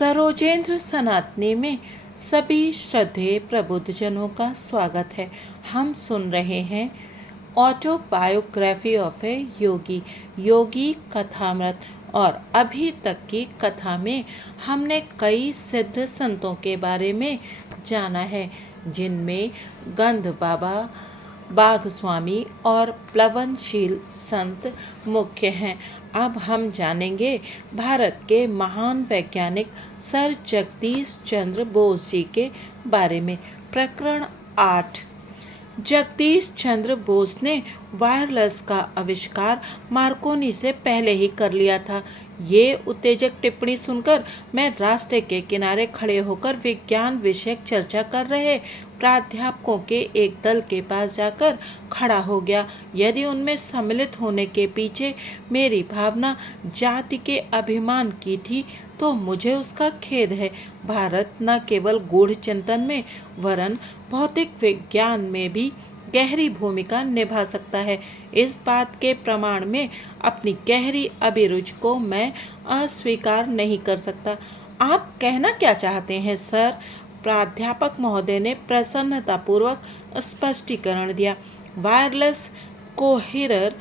सरोजेंद्र सनातनी में सभी श्रद्धेय प्रबुद्धजनों का स्वागत है। हम सुन रहे हैं ऑटोबायोग्राफी ऑफ ए योगी कथामृत। और अभी तक की कथा में हमने कई सिद्ध संतों के बारे में जाना है, जिनमें गंध बाबा, बाघ स्वामी और प्लवनशील संत मुख्य हैं। अब हम जानेंगे भारत के महान वैज्ञानिक सर जगदीश चंद्र बोस जी के बारे में। प्रकरण 8। जगदीश चंद्र बोस ने वायरलेस का आविष्कार मार्कोनी से पहले ही कर लिया था। ये उत्तेजक टिप्पणी सुनकर मैं रास्ते के किनारे खड़े होकर विज्ञान विषयक चर्चा कर रहे प्राध्यापकों के एक दल के पास जाकर खड़ा हो गया। यदि उनमें सम्मिलित होने के पीछे मेरी भावना जाति के अभिमान की थी तो मुझे उसका खेद है। भारत न केवल गूढ़ चिंतन में वरन भौतिक विज्ञान में भी गहरी भूमिका निभा सकता है। इस बात के प्रमाण में अपनी गहरी अभिरुचि को मैं अस्वीकार नहीं कर सकता। आप कहना क्या चाहते हैं सर? प्राध्यापक महोदय ने प्रसन्नतापूर्वक स्पष्टीकरण दिया। वायरलेस कोहिरर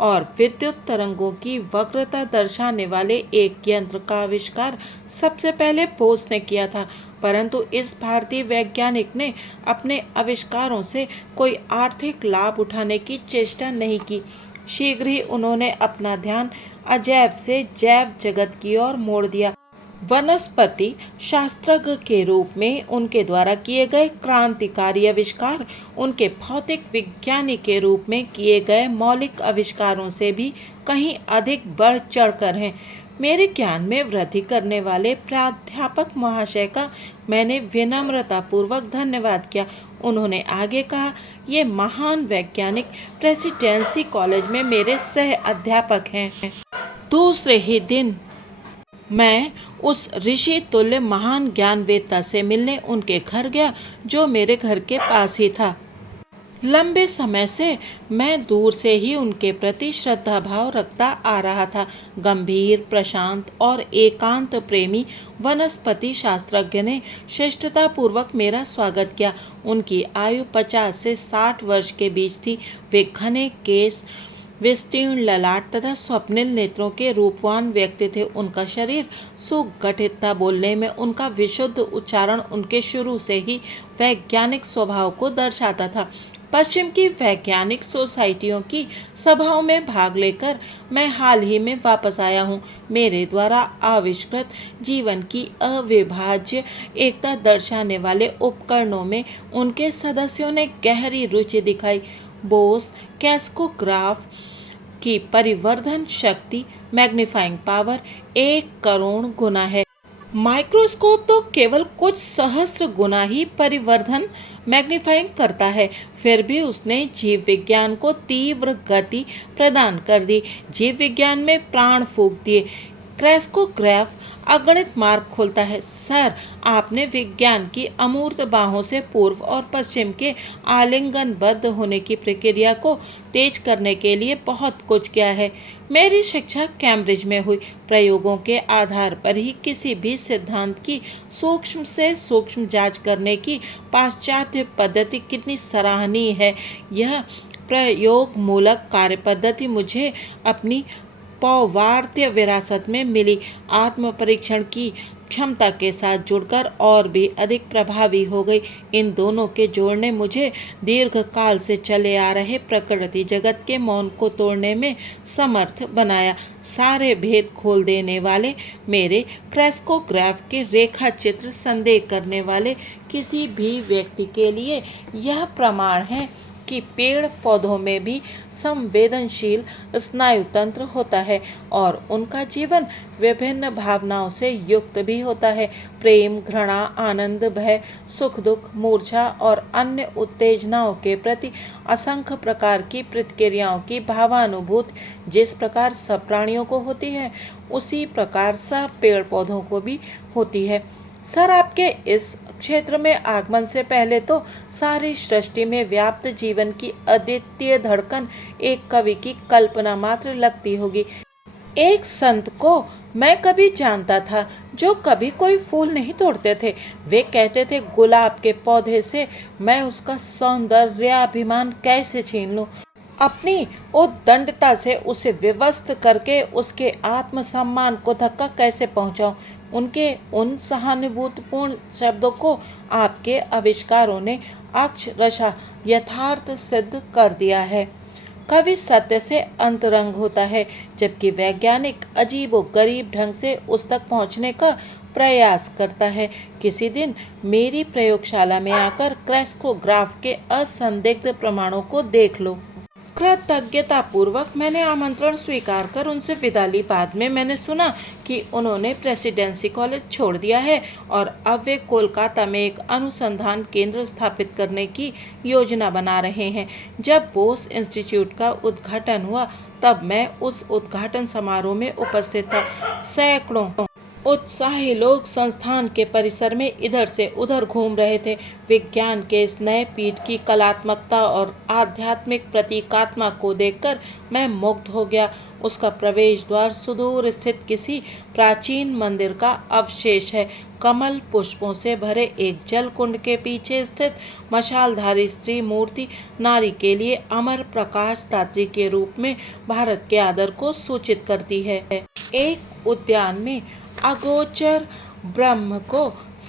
और विद्युत तरंगों की वक्रता दर्शाने वाले एक यंत्र का आविष्कार सबसे पहले बोस ने किया था, परंतु इस भारतीय वैज्ञानिक ने अपने आविष्कारों से कोई आर्थिक लाभ उठाने की चेष्टा नहीं की। शीघ्र ही उन्होंने अपना ध्यान अजैव से जैव जगत की ओर मोड़ दिया। वनस्पति शास्त्रज्ञ के रूप में उनके द्वारा किए गए क्रांतिकारी आविष्कार उनके भौतिक विज्ञानी के रूप में किए गए मौलिक आविष्कारों से भी कहीं अधिक बढ़ चढ़कर हैं। मेरे ज्ञान में वृद्धि करने वाले प्राध्यापक महाशय का मैंने विनम्रतापूर्वक धन्यवाद किया। उन्होंने आगे कहा, ये महान वैज्ञानिक प्रेसिडेंसी कॉलेज में मेरे सह अध्यापक हैं। दूसरे ही दिन मैं उस ऋषि तुल्य महान ज्ञानवेत्ता से मिलने उनके घर गया, जो मेरे घर के पास ही था। लंबे समय से मैं दूर से ही उनके प्रति श्रद्धा भाव रखता आ रहा था। गंभीर, प्रशांत और एकांत प्रेमी वनस्पति शास्त्रज्ञ ने शिष्टता पूर्वक मेरा स्वागत किया। उनकी आयु 50 से 60 वर्ष के बीच थी। वे घने केश, विस्तीर्ण ललाट तथा स्वप्निल नेत्रों के रूपवान व्यक्ति थे। उनका शरीर सुगठित था। बोलने में उनका विशुद्ध उच्चारण उनके शुरू से ही वैज्ञानिक स्वभाव को दर्शाता था। पश्चिम की वैज्ञानिक सोसाइटियों की सभाओं में भाग लेकर मैं हाल ही में वापस आया हूँ। मेरे द्वारा आविष्कृत जीवन की अविभाज्य एकता दर्शाने वाले उपकरणों में उनके सदस्यों ने गहरी रुचि दिखाई। बोस कैस्कोग्राफ की परिवर्धन शक्ति, मैग्नीफाइंग पावर 1 करोड़ गुना है। माइक्रोस्कोप तो केवल कुछ सहस्त्र गुना ही परिवर्धन मैग्नीफाइंग करता है। फिर भी उसने जीव विज्ञान को तीव्र गति प्रदान कर दी, जीव विज्ञान में प्राण फूंक दिए। क्रेस्कोग्राफ अगणित मार्ग खोलता है। सर, आपने विज्ञान की अमूर्त बाहों से पूर्व और पश्चिम के आलिंगनबद्ध होने की प्रक्रिया को तेज करने के लिए बहुत कुछ किया है। मेरी शिक्षा कैम्ब्रिज में हुई। प्रयोगों के आधार पर ही किसी भी सिद्धांत की सूक्ष्म से सूक्ष्म जांच करने की पाश्चात्य पद्धति कितनी सराहनीय है। यह प्रयोग मूलक कार्य पद्धति मुझे अपनी पौवार्त्य विरासत में मिली। आत्म परीक्षण की क्षमता के साथ जुड़कर और भी अधिक प्रभावी हो गई। इन दोनों के जोड़ने मुझे दीर्घ काल से चले आ रहे प्रकृति जगत के मौन को तोड़ने में समर्थ बनाया। सारे भेद खोल देने वाले मेरे क्रेस्कोग्राफ के रेखा चित्र संदेह करने वाले किसी भी व्यक्ति के लिए यह प्रमाण है कि पेड़ पौधों में भी संवेदनशील स्नायु तंत्र होता है और उनका जीवन विभिन्न भावनाओं से युक्त भी होता है। प्रेम, घृणा, आनंद, भय, सुख दुख, मूर्छा और अन्य उत्तेजनाओं के प्रति असंख्य प्रकार की प्रतिक्रियाओं की भावानुभूति जिस प्रकार सब प्राणियों को होती है, उसी प्रकार सब पेड़ पौधों को भी होती है। सर, आपके इस क्षेत्र में आगमन से पहले तो सारी सृष्टि में व्याप्त जीवन की अद्वितीय धड़कन एक कवि की कल्पना मात्र लगती होगी। एक संत को मैं कभी जानता था जो कभी कोई फूल नहीं तोड़ते थे। वे कहते थे, गुलाब के पौधे से मैं उसका सौंदर्याभिमान कैसे छीन लूं, अपनी उद्दंडता से उसे विवस्त करके उसके आत्मसम्मान को धक्का कैसे पहुंचाऊं। उनके उन सहानुभूतिपूर्ण शब्दों को आपके आविष्कारों ने अक्षरशः यथार्थ सिद्ध कर दिया है। कवि सत्य से अंतरंग होता है, जबकि वैज्ञानिक अजीबो गरीब ढंग से उस तक पहुंचने का प्रयास करता है। किसी दिन मेरी प्रयोगशाला में आकर क्रेस्कोग्राफ के असंदिग्ध प्रमाणों को देख लो। कृतज्ञतापूर्वक मैंने आमंत्रण स्वीकार कर उनसे विदा ली। बाद में मैंने सुना कि उन्होंने प्रेसिडेंसी कॉलेज छोड़ दिया है और अब वे कोलकाता में एक अनुसंधान केंद्र स्थापित करने की योजना बना रहे हैं। जब बोस इंस्टीट्यूट का उद्घाटन हुआ तब मैं उस उद्घाटन समारोह में उपस्थित था। सैकड़ों उत्साही लोग संस्थान के परिसर में इधर से उधर घूम रहे थे। विज्ञान के इस नए पीठ की कलात्मकता और आध्यात्मिक प्रतीकात्मा को देखकर मैं मुग्ध हो गया। उसका प्रवेश द्वार सुदूर स्थित किसी प्राचीन मंदिर का अवशेष है। कमल पुष्पों से भरे एक जल कुंड के पीछे स्थित मशालधारी स्त्री मूर्ति नारी के लिए अमर प्रकाश दात्री के रूप में भारत के आदर को सूचित करती है। एक उद्यान में अगोचर ब्रह्म को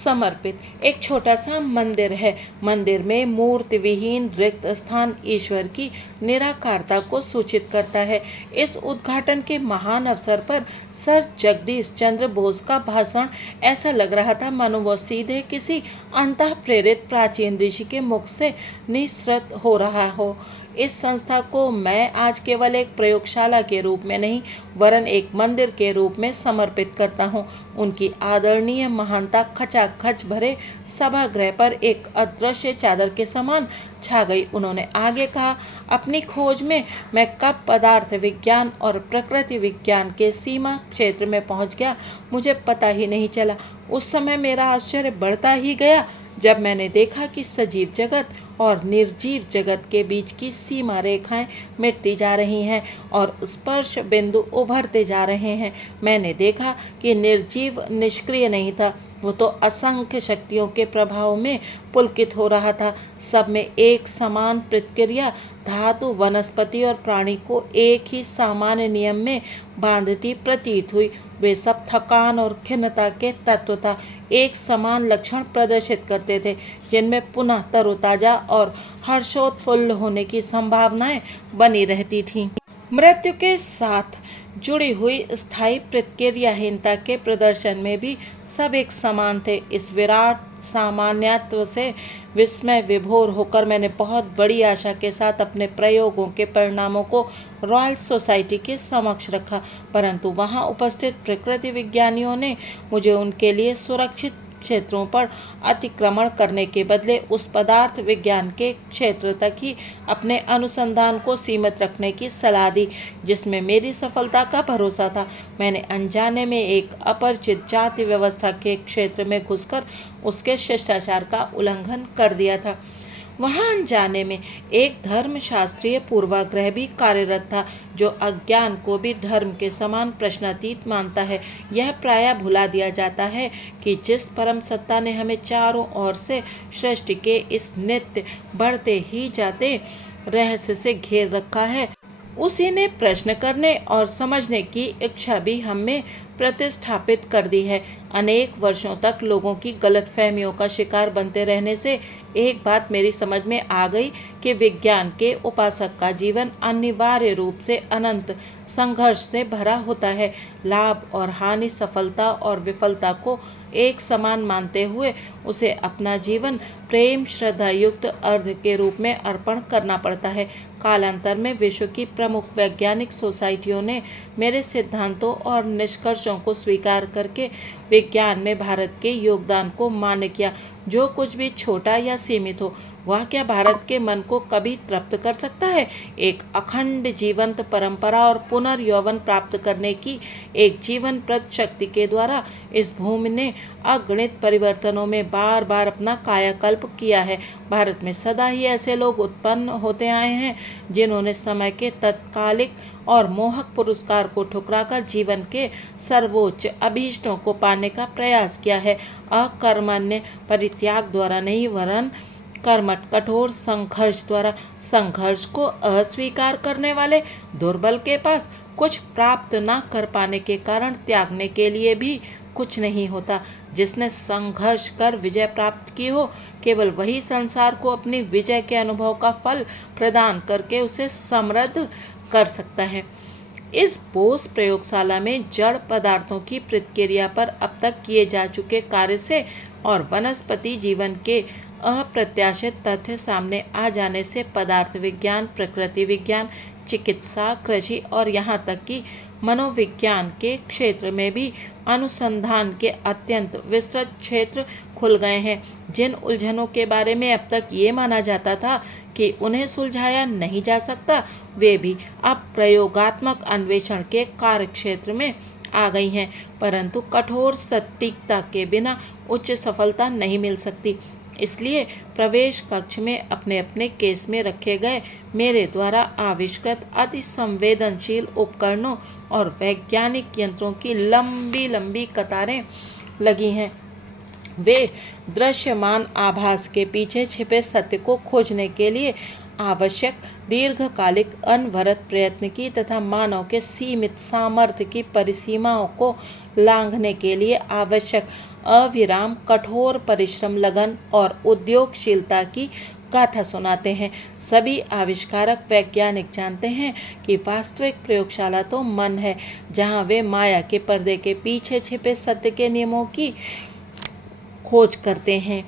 समर्पित एक छोटा सा मंदिर है। मंदिर में मूर्ति विहीन रिक्त स्थान ईश्वर की निराकारता को सूचित करता है। इस उद्घाटन के महान अवसर पर सर जगदीश चंद्र बोस का भाषण ऐसा लग रहा था मानो वो सीधे किसी अंतः प्रेरित प्राचीन ऋषि के मुख से निःसृत हो रहा हो। इस संस्था को मैं आज केवल एक प्रयोगशाला के रूप में नहीं वरन एक मंदिर के रूप में समर्पित करता हूँ। उनकी आदरणीय महानता खचाखच भरे सभागृह पर एक अदृश्य चादर के समान छा गई। उन्होंने आगे कहा, अपनी खोज में मैं कब पदार्थ विज्ञान और प्रकृति विज्ञान के सीमा क्षेत्र में पहुँच गया मुझे पता ही नहीं चला। उस समय मेरा आश्चर्य बढ़ता ही गया जब मैंने देखा कि सजीव जगत और निर्जीव जगत के बीच की सीमा रेखाएं मिटती जा रही हैं और स्पर्श बिंदु उभरते जा रहे हैं। मैंने देखा कि निर्जीव निष्क्रिय नहीं था, वो तो असंख्य शक्तियों के प्रभाव में पुलकित हो रहा था। सब में एक समान प्रतिक्रिया धातु, वनस्पति और प्राणी को एक ही सामान्य नियम में बांधती प्रतीत हुई। वे सब थकान और खिन्नता के तत्व था एक समान लक्षण प्रदर्शित करते थे, जिनमें पुनः तरोताजा और हर्षोत्फुल्ल होने की संभावनाएं बनी रहती थीं। मृत्यु के साथ जुड़ी हुई स्थायी प्रतिक्रियाहीनता के प्रदर्शन में भी सब एक समान थे। इस विराट सामान्यत्व से विस्मय विभोर होकर मैंने बहुत बड़ी आशा के साथ अपने प्रयोगों के परिणामों को रॉयल सोसाइटी के समक्ष रखा, परंतु वहां उपस्थित प्रकृति विज्ञानियों ने मुझे उनके लिए सुरक्षित क्षेत्रों पर अतिक्रमण करने के बदले उस पदार्थ विज्ञान के क्षेत्र तक ही अपने अनुसंधान को सीमित रखने की सलाह दी जिसमें मेरी सफलता का भरोसा था। मैंने अनजाने में एक अपरिचित जाति व्यवस्था के क्षेत्र में घुसकर उसके शिष्टाचार का उल्लंघन कर दिया था। वहां अनजाने में एक धर्मशास्त्रीय पूर्वाग्रह भी कार्यरत था जो अज्ञान को भी धर्म के समान प्रश्नातीत मानता है। यह प्रायः भुला दिया जाता है कि जिस परम सत्ता ने हमें चारों ओर से सृष्टि के इस नित्य बढ़ते ही जाते रहस्य से घेर रखा है, उसी ने प्रश्न करने और समझने की इच्छा भी हमें प्रतिष्ठापित कर दी है। अनेक वर्षों तक लोगों की गलतफहमियों का शिकार बनते रहने से एक बात मेरी समझ में आ गई कि विज्ञान के उपासक का जीवन अनिवार्य रूप से अनंत संघर्ष से भरा होता है। लाभ और हानि, सफलता और विफलता को एक समान मानते हुए उसे अपना जीवन प्रेम श्रद्धा युक्त अर्घ के रूप में अर्पण करना पड़ता है। कालांतर में विश्व की प्रमुख वैज्ञानिक सोसाइटियों ने मेरे सिद्धांतों और निष्कर्षों को स्वीकार करके विज्ञान में भारत के योगदान को मान्य किया। जो कुछ भी छोटा या सीमित हो, वह क्या भारत के मन को कभी तृप्त कर सकता है? एक अखंड जीवंत परंपरा और पुनर्यौवन प्राप्त करने की एक जीवनप्रद शक्ति के द्वारा इस भूमि ने अगणित परिवर्तनों में बार बार अपना कायाकल्प किया है। भारत में सदा ही ऐसे लोग उत्पन्न होते आए हैं जिन्होंने समय के तत्कालिक और मोहक पुरस्कार को ठुकराकर जीवन के सर्वोच्च अभीष्टों को पाने का प्रयास किया है। अकर्मण्य परित्याग द्वारा नहीं, वरन कर्मठ कठोर संघर्ष द्वारा। संघर्ष को अस्वीकार करने वाले दुर्बल के पास कुछ प्राप्त न कर पाने के कारण त्यागने के लिए भी कुछ नहीं होता। जिसने संघर्ष कर विजय प्राप्त की हो, केवल वही संसार को अपनी विजय के अनुभव का फल प्रदान करके उसे समृद्ध कर सकता है। इस बोस प्रयोगशाला में जड़ पदार्थों की प्रतिक्रिया पर अब तक किए जा चुके कार्य से और वनस्पति जीवन के अप्रत्याशित तथ्य सामने आ जाने से पदार्थ विज्ञान, प्रकृति विज्ञान, चिकित्सा, कृषि और यहाँ तक कि मनोविज्ञान के क्षेत्र में भी अनुसंधान के अत्यंत विस्तृत क्षेत्र खुल गए हैं। जिन उलझनों के बारे में अब तक ये माना जाता था कि उन्हें सुलझाया नहीं जा सकता, वे भी अब प्रयोगात्मक अन्वेषण के कार्यक्षेत्र में आ गई हैं। परंतु कठोर सटीकता के बिना उच्च सफलता नहीं मिल सकती। इसलिए प्रवेश कक्ष में अपने अपने केस में रखे गए मेरे द्वारा आविष्कृत अति संवेदनशील उपकरणों और वैज्ञानिक यंत्रों की लंबी लंबी कतारें लगी हैं। वे दृश्यमान आभास के पीछे छिपे सत्य को खोजने के लिए आवश्यक दीर्घकालिक अनवरत प्रयत्न की तथा मानव के सीमित सामर्थ्य की परिसीमाओं को लांघने के लिए आवश्यक अविराम कठोर परिश्रम, लगन और उद्योगशीलता की गाथा सुनाते हैं। सभी आविष्कारक वैज्ञानिक जानते हैं कि वास्तविक प्रयोगशाला तो मन है, जहां वे माया के पर्दे के पीछे छिपे सत्य के नियमों की खोज करते हैं।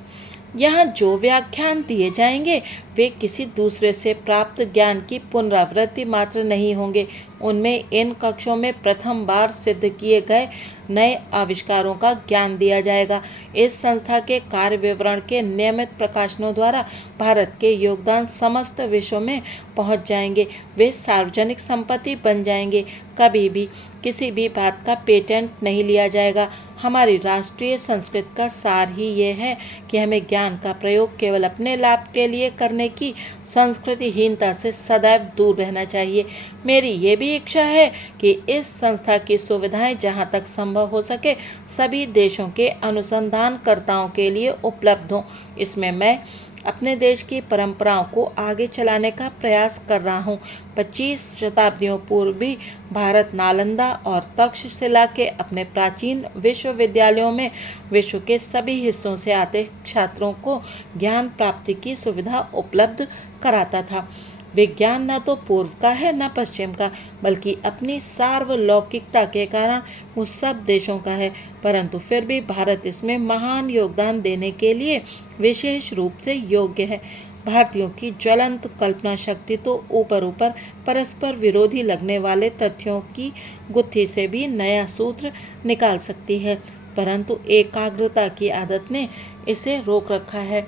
यहाँ जो व्याख्यान दिए जाएंगे वे किसी दूसरे से प्राप्त ज्ञान की पुनरावृत्ति मात्र नहीं होंगे। उनमें इन कक्षों में प्रथम बार सिद्ध किए गए नए आविष्कारों का ज्ञान दिया जाएगा। इस संस्था के कार्य विवरण के नियमित प्रकाशनों द्वारा भारत के योगदान समस्त विश्व में पहुंच जाएंगे। वे सार्वजनिक संपत्ति बन जाएंगे। कभी भी किसी भी बात का पेटेंट नहीं लिया जाएगा। हमारी राष्ट्रीय संस्कृति का सार ही ये है कि हमें ज्ञान का प्रयोग केवल अपने लाभ के लिए करने की संस्कृतिहीनता से सदैव दूर रहना चाहिए। मेरी ये भी इच्छा है कि इस संस्था की सुविधाएं जहां तक संभव हो सके सभी देशों के अनुसंधानकर्ताओं के लिए उपलब्ध हों। इसमें मैं अपने देश की परंपराओं को आगे चलाने का प्रयास कर रहा हूँ। 25 शताब्दियों पूर्व भी भारत नालंदा और तक्षशिला के अपने प्राचीन विश्वविद्यालयों में विश्व के सभी हिस्सों से आते छात्रों को ज्ञान प्राप्ति की सुविधा उपलब्ध कराता था। विज्ञान न तो पूर्व का है न पश्चिम का, बल्कि अपनी सार्वलौकिकता के कारण उस सब देशों का है। परंतु फिर भी भारत इसमें महान योगदान देने के लिए विशेष रूप से योग्य है। भारतीयों की ज्वलंत कल्पना शक्ति तो ऊपर ऊपर परस्पर विरोधी लगने वाले तथ्यों की गुत्थी से भी नया सूत्र निकाल सकती है, परंतु एकाग्रता की आदत ने इसे रोक रखा है।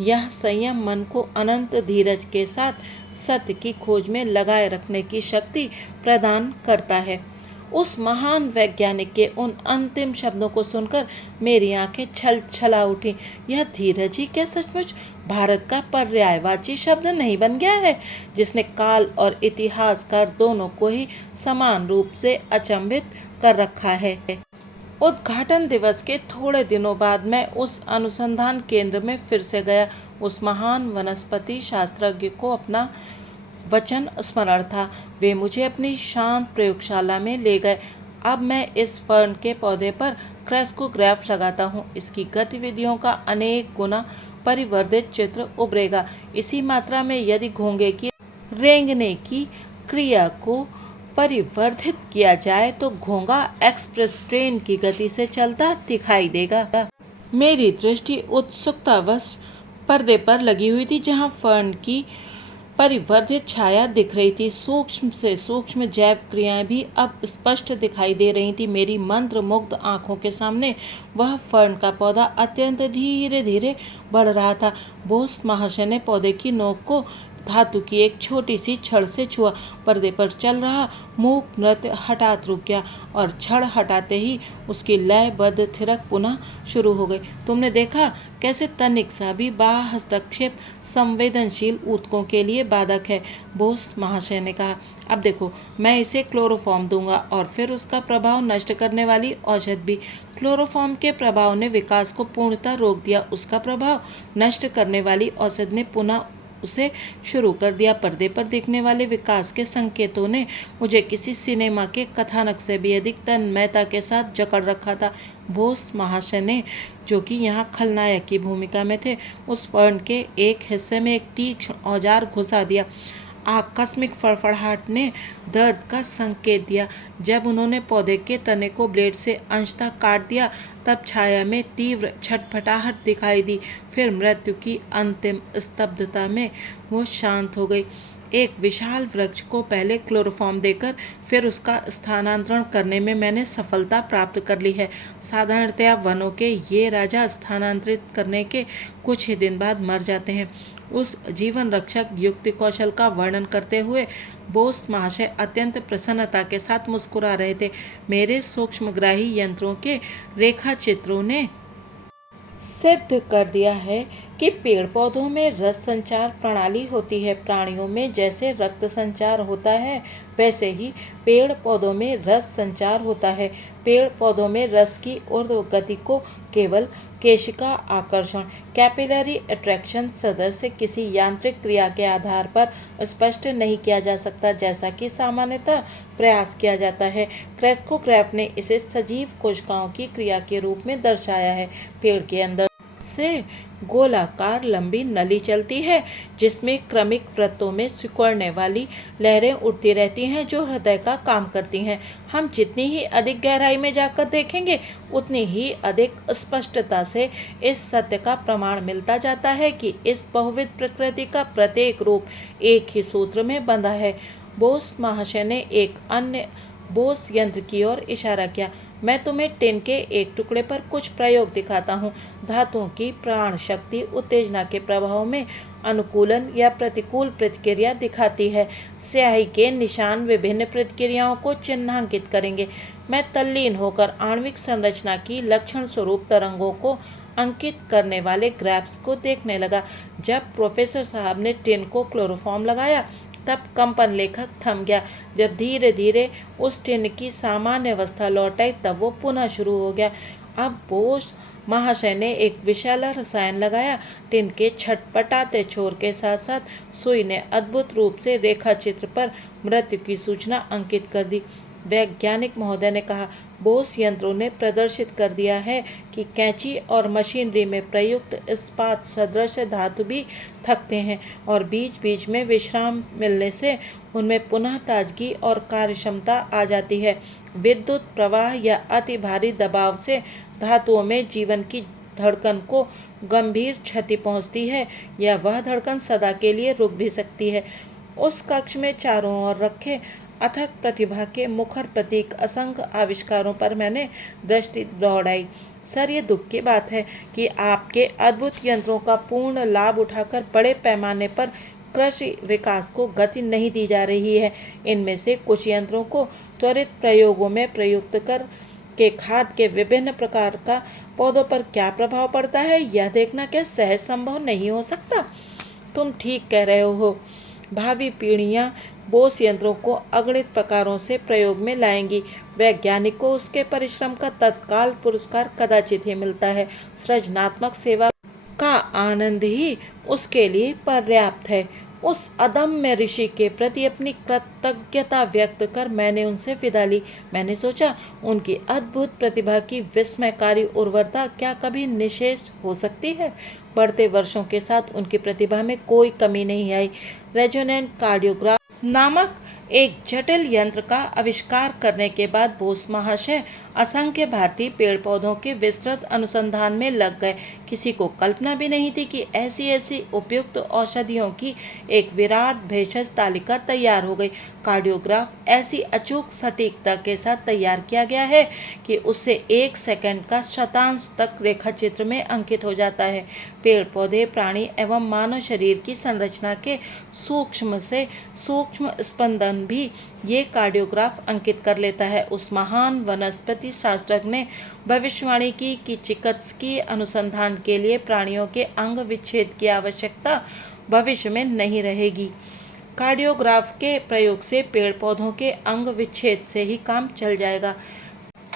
यह संयम मन को अनंत धीरज के साथ सत्य की खोज में लगाए रखने की शक्ति प्रदान करता है। उस महान वैज्ञानिक के उन अंतिम शब्दों को सुनकर मेरी आंखें छल छला उठी। यह धीरज ही क्या सचमुच भारत का पर्यायवाची शब्द नहीं बन गया है, जिसने काल और इतिहासकार दोनों को ही समान रूप से अचंभित कर रखा है। उद्घाटन दिवस के थोड़े दिनों बाद मैं उस अनुसंधान केंद्र में फिर से गया। उस महान वनस्पति शास्त्रज्ञ को अपना वचन स्मरण था। वे मुझे अपनी शांत प्रयोगशाला में ले गए। अब मैं इस फर्न के पौधे पर क्रेस्कोग्राफ लगाता हूँ। इसकी गतिविधियों का अनेक गुना परिवर्धित चित्र उभरेगा। इसी मात्रा में यदि घोंघे की रेंगने की क्रिया को परिवर्धित किया जाए तो घोंघा एक्सप्रेस ट्रेन की गति से चलता दिखाई देगा। मेरी दृष्टि उत्सुकतावश पर्दे पर लगी हुई थी, जहां फर्न की परिवर्धित छाया दिख रही थी। सूक्ष्म से सूक्ष्म जैव क्रियाएं भी अब स्पष्ट दिखाई दे रही थी। मेरी मंत्र मुग्ध आंखों के सामने वह फर्न का पौधा अत्यंत धीरे धीरे बढ़ रहा था। बोस महाशय ने पौधे की नोक को धातु की एक छोटी सी छड़ से छुआ। पर्दे पर चल रहा मूक नृत्य हठात रुक गया और छड़ हटाते ही उसकी लयबद्ध थिरक पुनः शुरू हो गई। तुमने देखा कैसे तनिक सा भी बाह्य हस्तक्षेप संवेदनशील ऊतकों के लिए बाधक है, बोस महाशय ने कहा। अब देखो, मैं इसे क्लोरोफॉर्म दूंगा और फिर उसका प्रभाव नष्ट करने वाली औषध भी। क्लोरोफॉर्म के प्रभाव ने विकास को पूर्णतः रोक दिया, उसका प्रभाव नष्ट करने वाली औषध ने पुनः उसे शुरू कर दिया। पर्दे पर दिखने वाले विकास के संकेतों ने मुझे किसी सिनेमा के कथानक से भी अधिक तन्मयता के साथ जकड़ रखा था। बोस महाशय ने, जो कि यहाँ खलनायक की भूमिका में थे, उस फर्न के एक हिस्से में एक तीक्ष्ण औजार घुसा दिया। आकस्मिक फड़फड़ाहट ने दर्द का संकेत दिया। जब उन्होंने पौधे के तने को ब्लेड से अंशतः काट दिया, तब छाया में तीव्र छटपटाहट दिखाई दी। फिर मृत्यु की अंतिम स्तब्धता में वो शांत हो गई। एक विशाल वृक्ष को पहले क्लोरोफॉर्म देकर फिर उसका स्थानांतरण करने में मैंने सफलता प्राप्त कर ली है। साधारणतया वनों के ये राजा स्थानांतरित करने के कुछ ही दिन बाद मर जाते हैं। उस जीवन रक्षक युक्ति कौशल का वर्णन करते हुए बोस महाशय अत्यंत प्रसन्नता के साथ मुस्कुरा रहे थे। मेरे सूक्ष्मग्राही यंत्रों के रेखा चित्रों ने सिद्ध कर दिया है कि पेड़ पौधों में रस संचार प्रणाली होती है। प्राणियों में जैसे रक्त संचार होता है, वैसे ही पेड़ पौधों में रस संचार होता है। पेड़ पौधों में रस की ऊर्ध्व गति को केवल केशिका आकर्षण, कैपिलरी अट्रैक्शन सदस्य किसी यांत्रिक क्रिया के आधार पर स्पष्ट नहीं किया जा सकता, जैसा कि सामान्यतः प्रयास किया जाता है। क्रेस्कोग्राफ ने इसे सजीव कोशिकाओं की क्रिया के रूप में दर्शाया है। पेड़ के अंदर से गोलाकार लंबी नली चलती है, जिसमें क्रमिक वृत्तों में सिकुड़ने वाली लहरें उठती रहती हैं, जो हृदय का काम करती हैं। हम जितनी ही अधिक गहराई में जाकर देखेंगे, उतनी ही अधिक स्पष्टता से इस सत्य का प्रमाण मिलता जाता है कि इस बहुविध प्रकृति का प्रत्येक रूप एक ही सूत्र में बंधा है। बोस महाशय ने एक अन्य बोस यंत्र की ओर इशारा किया। मैं तुम्हें टिन के एक टुकड़े पर कुछ प्रयोग दिखाता हूँ। धातुओं की प्राण शक्ति उत्तेजना के प्रभाव में अनुकूलन या प्रतिकूल प्रतिक्रिया दिखाती है। स्याही के निशान विभिन्न प्रतिक्रियाओं को चिन्हांकित करेंगे। मैं तल्लीन होकर आणविक संरचना की लक्षण स्वरूप तरंगों को अंकित करने वाले ग्राफ्स को देखने लगा। जब प्रोफेसर साहब ने टिन को क्लोरोफॉर्म लगाया, तब कंपन लेखक थम गया। जब धीरे धीरे उस टिन की सामान्य अवस्था लौट आई, तब वो पुनः शुरू हो गया। अब बोस महाशय ने एक विशाल रसायन लगाया। टिन के छटपटाते छोर के साथ साथ सुई ने अद्भुत रूप से रेखा चित्र पर मृत्यु की सूचना अंकित कर दी। वैज्ञानिक महोदय ने कहा, बोस यंत्रों ने प्रदर्शित कर दिया है कि कैंची और मशीनरी में प्रयुक्त इस्पात सदृश धातु भी थकते हैं और बीच बीच में विश्राम मिलने से उनमें पुनः ताजगी और कार्यक्षमता आ जाती है। विद्युत प्रवाह या अति भारी दबाव से धातुओं में जीवन की धड़कन को गंभीर क्षति पहुंचती है, या वह धड़कन सदा के लिए रुक भी सकती है। उस कक्ष में चारों ओर रखे अथक प्रतिभा के मुखर प्रतीक असंख्य आविष्कारों पर मैंने दृष्टि दौड़ाई। सर, ये दुख की बात है कि आपके अद्भुत यंत्रों का पूर्ण लाभ उठाकर बड़े पैमाने पर कृषि विकास को गति नहीं दी जा रही है। इनमें से कुछ यंत्रों को त्वरित प्रयोगों में प्रयुक्त कर के खाद के विभिन्न प्रकार का पौधों पर क्या प्रभाव पड़ता है, यह देखना क्या सहज संभव नहीं हो सकता? तुम ठीक कह रहे हो। भावी पीढ़ियां बोस यंत्रों को अगणित प्रकारों से प्रयोग में लाएंगी। वैज्ञानिक को उसके परिश्रम का तत्काल पुरस्कार कदाचित ही मिलता है। सृजनात्मक सेवा का आनंद ही उसके लिए पर्याप्त है। उस अदम्य ऋषि के प्रति अपनी कृतज्ञता व्यक्त कर मैंने उनसे विदा ली। मैंने सोचा, उनकी अद्भुत प्रतिभा की विस्मयकारी उर्वरता क्या कभी निशेष हो सकती है? बढ़ते वर्षों के साथ उनकी प्रतिभा में कोई कमी नहीं आई। रेजोनेंट कार्डियोग्राफ नामक एक जटिल यंत्र का आविष्कार करने के बाद बोस महाशय असंख्य भारतीय पेड़ पौधों के विस्तृत अनुसंधान में लग गए। किसी को कल्पना भी नहीं थी कि ऐसी ऐसी उपयुक्त औषधियों की एक विराट भेषज तालिका तैयार हो गई। कार्डियोग्राफ ऐसी अचूक सटीकता के साथ तैयार किया गया है कि उससे 1 सेकंड का शतांश तक रेखाचित्र में अंकित हो जाता है। पेड़ पौधे, प्राणी एवं मानव शरीर की संरचना के सूक्ष्म से सूक्ष्म स्पंदन भी ये कार्डियोग्राफ अंकित कर लेता है। उस महान वनस्पति शास्त्रज्ञ ने भविष्यवाणी की कि चिकित्सकीय अनुसंधान के लिए प्राणियों के अंग विच्छेद की आवश्यकता भविष्य में नहीं रहेगी। कार्डियोग्राफ के प्रयोग से पेड़ पौधों के अंग विच्छेद से ही काम चल जाएगा।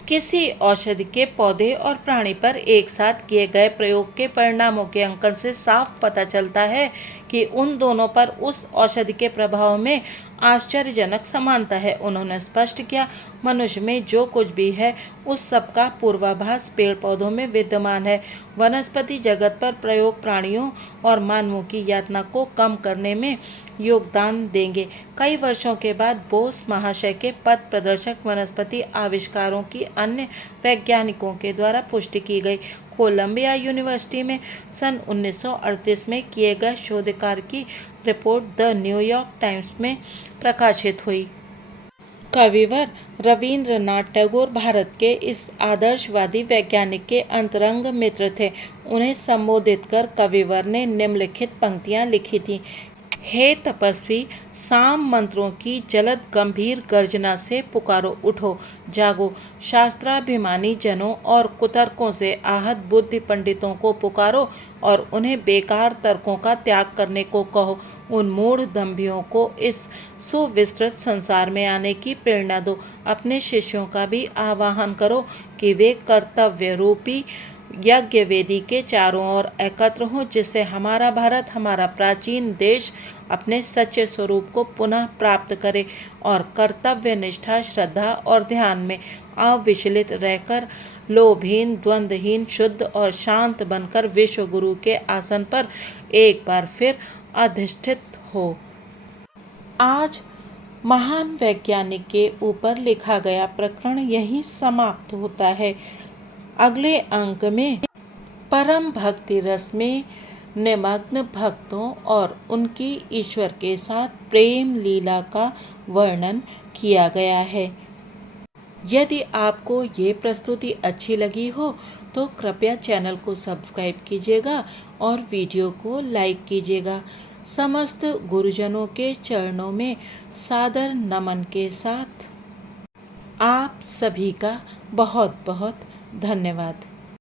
किसी औषधि के पौधे और प्राणी पर एक साथ किए गए प्रयोग के परिणामों के अंकन से साफ पता चलता है कि उन दोनों पर उस औषधि के प्रभाव में आश्चर्यजनक समानता है। उन्होंने स्पष्ट किया, मनुष्य में जो कुछ भी है उस सब का पूर्वाभास पेड़ पौधों में विद्यमान है। वनस्पति जगत पर प्रयोग प्राणियों और मानवों की यातना को कम करने में योगदान देंगे। कई वर्षों के बाद बोस महाशय के पथ प्रदर्शक वनस्पति आविष्कारों की अन्य वैज्ञानिकों के द्वारा पुष्टि की गई। कोलंबिया यूनिवर्सिटी में सन 1938 में किए गए शोध कार्य की रिपोर्ट द न्यूयॉर्क टाइम्स में प्रकाशित हुई। कविवर रवींद्रनाथ टैगोर भारत के इस आदर्शवादी वैज्ञानिक के अंतरंग मित्र थे। उन्हें संबोधित कर कविवर ने निम्नलिखित पंक्तियां लिखी थीं। हे तपस्वी, साम मंत्रों की जलद गंभीर गर्जना से पुकारो, उठो, जागो। शास्त्राभिमानी जनों और कुतर्कों से आहत बुद्धि पंडितों को पुकारो और उन्हें बेकार तर्कों का त्याग करने को कहो। उन मूढ़ दंभियों को इस सुविस्तृत संसार में आने की प्रेरणा दो। अपने शिष्यों का भी आह्वान करो कि वे कर्तव्य रूपी यज्ञ वेदी के चारों ओर एकत्र हों, जिससे हमारा भारत, हमारा प्राचीन देश अपने सच्चे स्वरूप को पुनः प्राप्त करे और कर्तव्य निष्ठा, श्रद्धा और ध्यान में अविचलित रहकर लोभहीन, द्वंद्वहीन, शुद्ध और शांत बनकर विश्व गुरु के आसन पर एक बार फिर अधिष्ठित हो। आज महान वैज्ञानिक के ऊपर लिखा गया प्रकरण यहीं समाप्त होता है। अगले अंक में परम भक्ति रस में निमग्न भक्तों और उनकी ईश्वर के साथ प्रेम लीला का वर्णन किया गया है। यदि आपको ये प्रस्तुति अच्छी लगी हो तो कृपया चैनल को सब्सक्राइब कीजिएगा और वीडियो को लाइक कीजिएगा। समस्त गुरुजनों के चरणों में सादर नमन के साथ आप सभी का बहुत बहुत धन्यवाद।